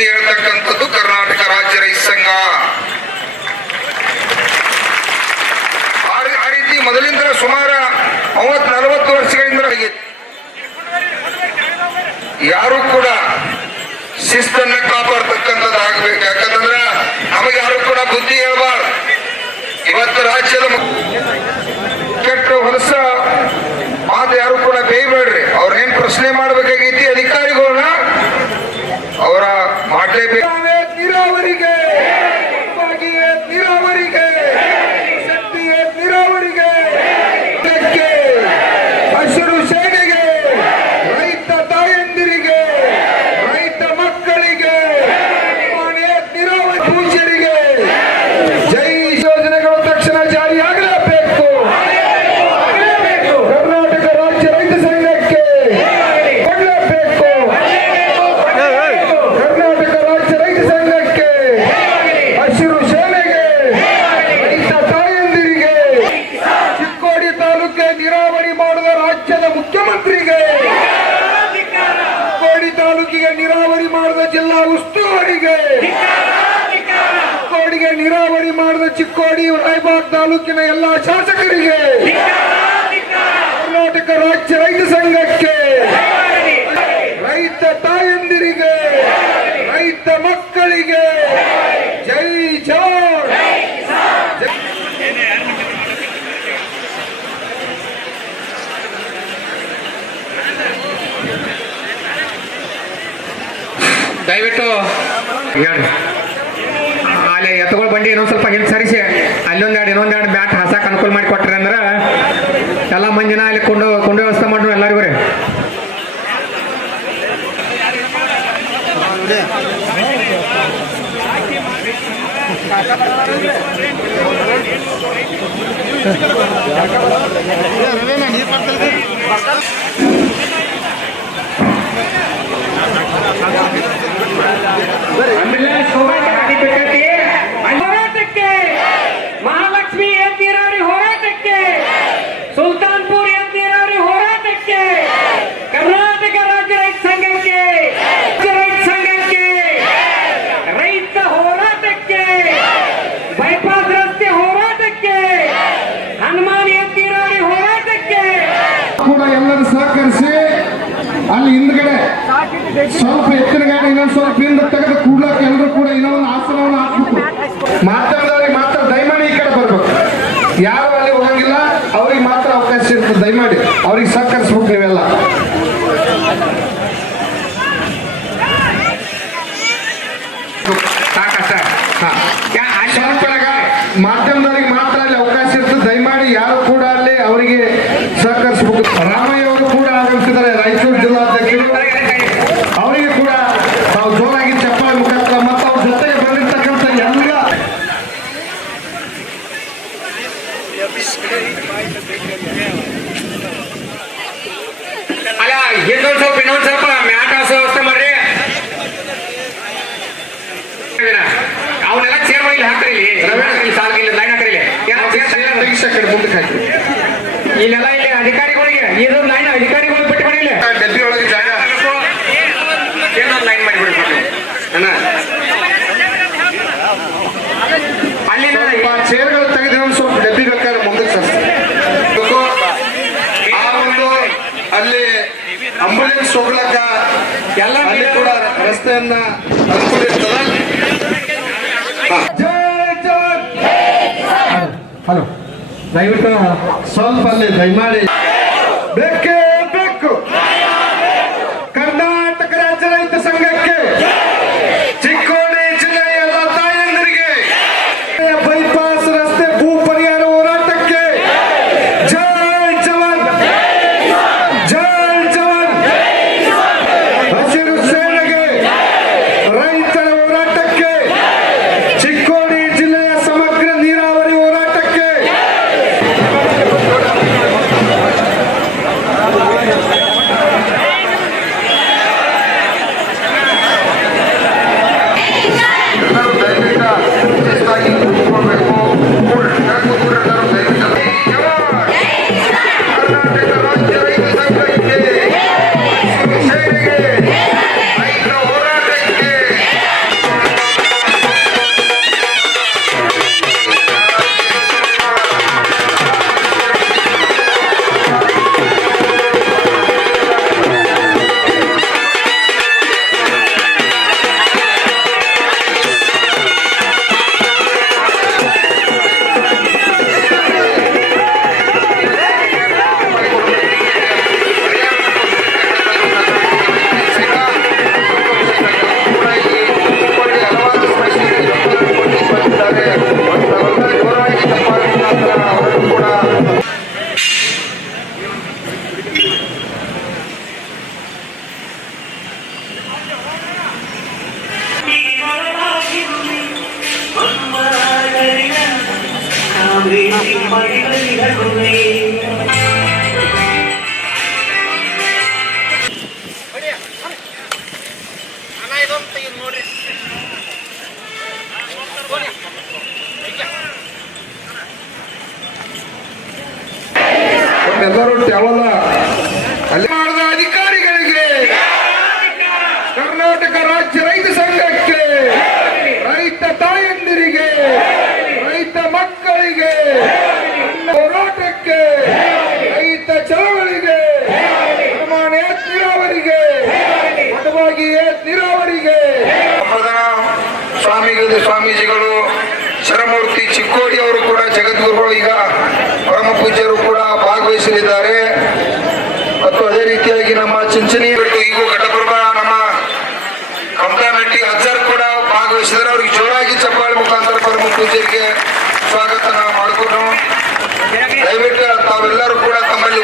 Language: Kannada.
ಬುದ್ಧಿ ಹೇಳ್ತಕ್ಕಂಥದ್ದು ಕರ್ನಾಟಕ ರಾಜ್ಯ ರೈತ ಸಂಘ. ಆ ರೀತಿ ಮೊದಲಿಂದ ಸುಮಾರು 30-40 ವರ್ಷಗಳಿಂದ ಯಾರು ಕೂಡ ಶಿಸ್ತನ್ನ ಕಾಪಾಡ್ತಕ್ಕಂಥದ್ದು ಆಗ್ಬೇಕು. ಯಾಕಂತಂದ್ರೆ ನಮಗೆ ಯಾರು ಕೂಡ ಬುದ್ಧಿ ಹೇಳ್ಬಾರ್ದು. ಇವತ್ತು ರಾಜ್ಯದ ಕೆಟ್ಟ ಹೊಲಸ ಮಾತು ಯಾರು ಕೂಡ ಬೇಯಬೇಡ್ರಿ. ಅವ್ರನ್ನೇನ್ ಪ್ರಶ್ನೆ ಮಾಡ್ಬೇಕಾಗೈತಿ ಅಧಿಕಾರಿಗಳನ್ನ ಅವರ ಮಾಡಲೇಬೇಕು. ನೀರಾವರಿಗೆ ನೀರಾವರಿಗೆ ಶಕ್ತಿಯೇ ನೀರಾವರಿಗೆ ಹಸಿರು ಸೇನೆಗೆ ರೈತ ತಾಯಂದಿರಿಗೆ ರೈತ ಮಕ್ಕಳಿಗೆ ನೀರಾವರಿ ಪೂಜ್ಯರಿಗೆ ಜೈ ಯೋಜನೆಗಳು ತಕ್ಷಣ ಜಾರಿಯಾಗಲೇಬೇಕು. ಕರ್ನಾಟಕ ರಾಜ್ಯ ರೈತ ಸಂಘಕ್ಕೆ ಕೊಡಲೇಬೇಕು. ಕರ್ನಾಟಕ ರಾಜ್ಯ ರೈತ ಸಂಘಕ್ಕೆ ಹಸಿರು ಸೇನೆಗೆ ರೈತ ತಾಯಂದಿರಿಗೆ ಚಿಕ್ಕೋಡಿ ತಾಲೂಕಿಗೆ ನೀರಾವರಿ ಮಾಡಿದ ರಾಜ್ಯದ ಮುಖ್ಯಮಂತ್ರಿಗೆ ಚಿಕ್ಕೋಡಿ ತಾಲೂಕಿಗೆ ನೀರಾವರಿ ಮಾಡಿದ ಜಿಲ್ಲಾ ಉಸ್ತುವಾರಿಗೆ ಚಿಕ್ಕೋಡಿಗೆ ನೀರಾವರಿ ಮಾಡಿದ ಚಿಕ್ಕೋಡಿ ರಾಯಬಾಗ್ ತಾಲೂಕಿನ ಎಲ್ಲಾ ಶಾಸಕರಿಗೆ ಕರ್ನಾಟಕ ರಾಜ್ಯ ರೈತ ಸಂಘಕ್ಕೆ ರೈತ ತಾಯಂದಿರಿಗೆ ರೈತ ಮಕ್ಕಳಿಗೆ ಜೈ ಜವಾನ್. ದಯವಿಟ್ಟು ಹೇಳಿ ಅಲ್ಲಿ ಎತ್ತುಗಳ ಬಂಡಿ ಇನ್ನೊಂದ್ ಸ್ವಲ್ಪ ಹಿಂದೆ ಸರಿಸಿ ಇನ್ನೊಂದೆರಡು ಬ್ಯಾಟ್ ಹಾಸಕ್ ಅನುಕೂಲ ಮಾಡಿ ಕೊಟ್ರಿ ಅಂದ್ರ ಎಲ್ಲ ಮಂದಿನ ಅಲ್ಲಿ ಕೊಂಡು ವ್ಯವಸ್ಥೆ ಮಾಡ್ರು ಎಲ್ಲರಿಗೂ ರೀ. ಹೋರಾಟಕ್ಕೆ ಮಹಾಲಕ್ಷ್ಮಿ ನೀರಾವರಿ ಹೋರಾಟಕ್ಕೆ ಸುಲ್ತಾನ್ಪುರ್ ನೀರಾವರಿ ಹೋರಾಟಕ್ಕೆ ಕರ್ನಾಟಕ ರಾಜ್ಯ ರೈತ ಸಂಘಕ್ಕೆ ರೈತ ಹೋರಾಟಕ್ಕೆ ಬೈಪಾಸ್ ರಸ್ತೆ ಹೋರಾಟಕ್ಕೆ ಹನುಮಾನ್ ನೀರಾವರಿ ಹೋರಾಟಕ್ಕೆ ಕೂಡ ಎಲ್ಲರೂ ಸಹಕರಿಸಿ ಅಲ್ಲಿ ಹಿಂದ್ಗಡೆ ಸ್ವಲ್ಪ ಎತ್ತಿನ ಗಾಡಿ ಇನ್ನೊಂದು ಸ್ವಲ್ಪ ಹಿಂದೆ ತೆಗೆದು ಕೂಡ್ಲಕ್ಕೆ ಎಲ್ಲರೂ ಕೂಡ ಇನ್ನೊಂದು ಆಸನವನ್ನು ಹಾಕ್ಬೇಕು. ಮಾತಾಡಿದವ್ರಿಗೆ ಮಾತ್ರ ದಯಮಾಡಿ ಈ ಕಡೆ ಬರ್ಬೇಕು. ಯಾರು ಅಲ್ಲಿ ಹೋಗಂಗಿಲ್ಲ ಅವ್ರಿಗೆ ಮಾತ್ರ ಅವಕಾಶ ಇರ್ತದೆ. ದಯಮಾಡಿ ಅವ್ರಿಗೆ ಸಹಕರಿಸ್ಬೇಕು ನೀವೆಲ್ಲ. ಮಾಧ್ಯಮದವ್ರಿಗೆ ಮಾತ್ರ ಅಲ್ಲಿ ಅವಕಾಶ ಇರ್ತದೆ. ದಯಮಾಡಿ ಯಾರು ಕೂಡ ಅಲ್ಲಿ ಅವರಿಗೆ ಸಹಕರಿಸಬೇಕು. ರಾಮಯ್ಯ ಅವರು ಕೂಡ ಆಗಮಿಸಿದ್ದಾರೆ, ರಾಯಚೂರು ಜಿಲ್ಲಾಧ್ಯಕ್ಷರು. ಅವರಿಗೆ ಕೂಡ ನಾವು ಜೋರಾಗಿ ಚಪ್ಪಾಳೆ ಮುಖಾಂತರ ಮತ್ತು ಅವ್ರ ಜೊತೆಗೆ ಬಂದಿರ್ತಕ್ಕಂಥ ಎಲ್ಲ ಅಲ್ಲ ಇನ್ನೊಂದ್ ಸ್ವಲ್ಪ ಮ್ಯಾಟ್ ಹಾಸೋ ವ್ಯವಸ್ಥೆ ಮಾಡ್ರಿ. ಅವನ್ನೆಲ್ಲ ಚೇರ್ ಮಾಡಿ ಹಾಕ್ರಿ. ಲೈನ್ ಹಾಕ್ರಿ. ಮುಂದಕ್ಕೆ ಹಾಕಿ ಇಲ್ಲೆಲ್ಲ ಇಲ್ಲಿ ಅಧಿಕಾರಿಗಳಿಗೆ ಇದು ಲೈನ್ ಅಧಿಕಾರಿಗಳು ಬಿಟ್ಟು ಮಾಡಿ ಡಬ್ಬಿ ಒಳಗೆ ಜಾಗ ಲೈನ್ ಮಾಡಿಬಿಡಿ ಅಲ್ಲಿ ಚೇರ್ಗಳು ತೆಗೆದು ಒಂದು ಸ್ವಲ್ಪ ಡಬ್ಬಿ ಬೇಕಾದ್ರೆ ಮುಂದಕ್ಕೆ ತರಿಸ್ತಾರೆ. ಆ ಒಂದು ಅಲ್ಲಿ ಆಂಬುಲೆನ್ಸ್ ಹೋಗ್ಲಕ್ಕ ಎಲ್ಲ ಅಲ್ಲಿ ಕೂಡ ರಸ್ತೆಯನ್ನ ಅನುಕೂಲ ಇರ್ತದ. ಹಲೋ ದಯವಿಟ್ಟು ಸ್ವಲ್ಪ ಅಲ್ಲಿ ದಯಮಾಡಿ ಬೇಕೇ ಬೇಕು. ಕರ್ನಾಟಕ ರಾಜ್ಯ ರೈತ ಸಂಘಕ್ಕೆ ಚಿಕ್ಕೋಡಿ ಜಿಲ್ಲೆಯ ಎಲ್ಲ ತಾಯಂದರಿಗೆ ಬೈಪಾಸ್ ರಸ್ತೆ ಭೂ ಪರಿಹಾರ ಹೋರಾಟಕ್ಕೆ ಜೈ ಜವಾನ್ ಜೈ ಜವಾನ್. ಹಸಿರು ಸೇನೆಗೆ ರೈತರ ಹೋರಾಟಕ್ಕೆ ಚಿಕ್ಕೋಡಿ ಜಿಲ್ಲೆಯ ಸಮಗ್ರ ನೀರಾವರಿ ಹೋರಾಟಕ್ಕೆ ಕಾಂಗ್ರೆಸ್ ಮಾಡಿಗಳಿಗರುವೆ ಎಲ್ಲರೂ ಯಾವಲ್ಲ ಅಲ್ಲಿ ಮಾಡಿದ ಅಧಿಕಾರಿಗಳಿಗೆ, ಕರ್ನಾಟಕ ರಾಜ್ಯ ರೈತ ಸಂಘಕ್ಕೆ, ರೈತ ತಾಯಂದಿರಿಗೆ, ರೈತ ಮಕ್ಕಳಿಗೆ, ಹೋರಾಟಕ್ಕೆ, ರೈತ ಚಳವಳಿಗೆ, ಪ್ರಮಾಣ ನೀರಾವರಿಗೆ, ಮಠವಾಗಿ ನೀರಾವರಿಗೆ ಸ್ವಾಮೀಜಿಗಳು ಶರಮೂರ್ತಿ ಚಿಕ್ಕೋಡಿ ಅವರು ಕೂಡ ಜಗದ್ಗುರುಗಳು ಈಗ ಪರಮ ಪೂಜ್ಯರು ಕೂಡ ಭಾಗವಹಿಸಲಿದ್ದಾರೆ. ಮತ್ತು ಅದೇ ರೀತಿಯಾಗಿ ನಮ್ಮ ಚಿಂಚಣಿ ಈಗೂ ಘಟಪ್ರಭಾ ನಮ್ಮ ಕಮತಾಮೆಟ್ಟಿ ಅಜ್ಜರ್ ಕೂಡ ಭಾಗವಹಿಸಿದ್ದಾರೆ. ಅವ್ರಿಗೆ ಜೋರಾಗಿ ಚಪ್ಪಾಳೆ ಮುಖಾಂತರ ಪರಮ ಪೂಜ್ಯರಿಗೆ ಸ್ವಾಗತ ನಾವು ಮಾಡಿಕೊಂಡು ದಯವಿಟ್ಟು ತಾವೆಲ್ಲರೂ ಕೂಡ ತಮ್ಮಲ್ಲಿ